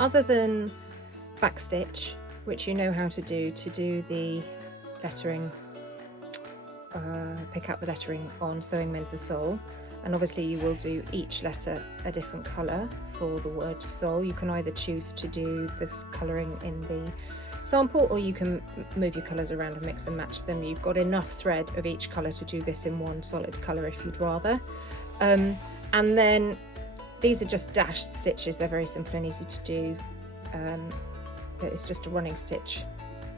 other than backstitch, which you know how to do the lettering, pick out the lettering on Sewing Mends the Soul, and obviously you will do each letter a different colour for the word soul. You can either choose to do this colouring in the sample, or you can move your colours around and mix and match them. You've got enough thread of each colour to do this in one solid colour if you'd rather. And then these are just dashed stitches. They're very simple and easy to do. It's just a running stitch,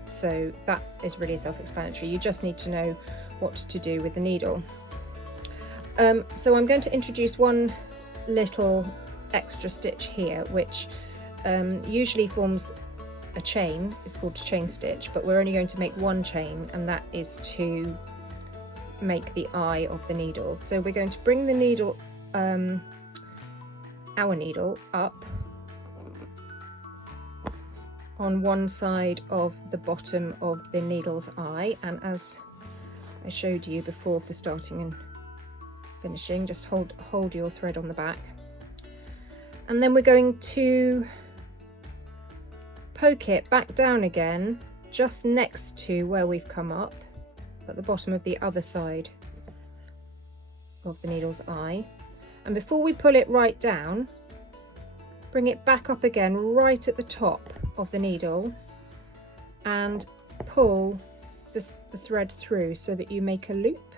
so that is really self-explanatory. You just need to know what to do with the needle. So I'm going to introduce one little extra stitch here, which usually forms a chain. It's called a chain stitch, but we're only going to make one chain, and that is to make the eye of the needle. So we're going to bring the needle, our needle, up on one side of the bottom of the needle's eye, and as I showed you before for starting and finishing, just hold your thread on the back, and then we're going to poke it back down again just next to where we've come up at the bottom of the other side of the needle's eye. And before we pull it right down, bring it back up again right at the top of the needle and pull the thread through so that you make a loop.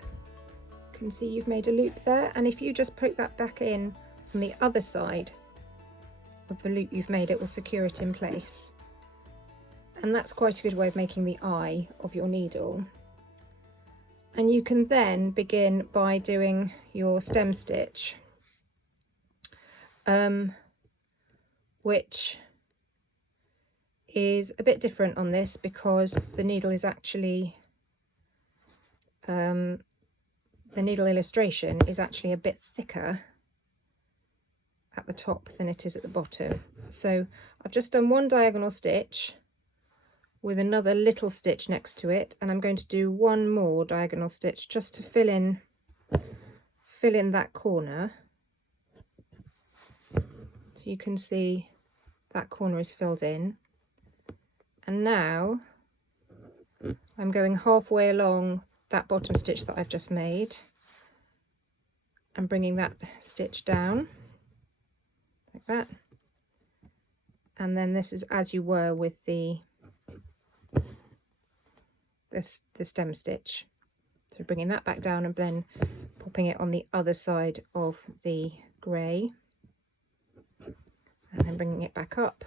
You can see you've made a loop there, and if you just poke that back in on the other side of the loop you've made, it will secure it in place. And that's quite a good way of making the eye of your needle. And you can then begin by doing your stem stitch, which is a bit different on this because the needle is actually, the needle illustration is actually a bit thicker at the top than it is at the bottom. So I've just done one diagonal stitch with another little stitch next to it, and I'm going to do one more diagonal stitch just to fill in that corner. So you can see that corner is filled in, and now I'm going halfway along that bottom stitch that I've just made and bringing that stitch down like that, and then this is as you were with the stem stitch, so bringing that back down and then popping it on the other side of the grey, and then bringing it back up,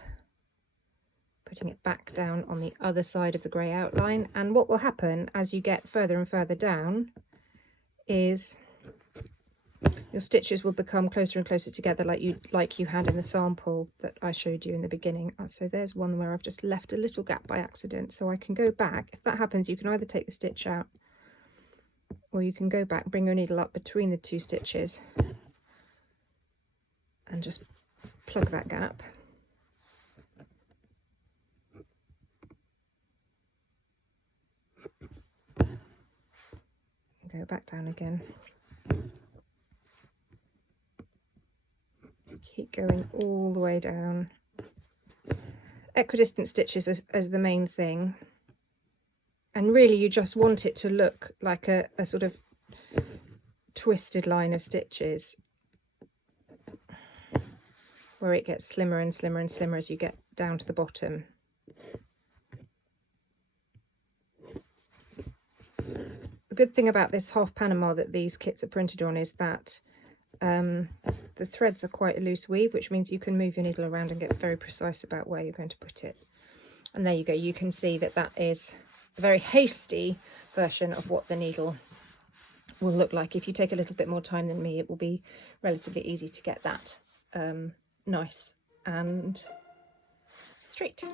putting it back down on the other side of the grey outline. And what will happen as you get further and further down is your stitches will become closer and closer together, like you had in the sample that I showed you in the beginning. So there's one where I've just left a little gap by accident, so I can go back. If that happens, you can either take the stitch out, or you can go back, bring your needle up between the two stitches and just plug that gap. Go back down again. Keep going all the way down. Equidistant stitches as the main thing, and really you just want it to look like a sort of twisted line of stitches where it gets slimmer and slimmer and slimmer as you get down to the bottom. The good thing about this half Panama that these kits are printed on is that the threads are quite a loose weave, which means you can move your needle around and get very precise about where you're going to put it. And there you go, you can see that that is a very hasty version of what the needle will look like. If you take a little bit more time than me, it will be relatively easy to get that nice and straight.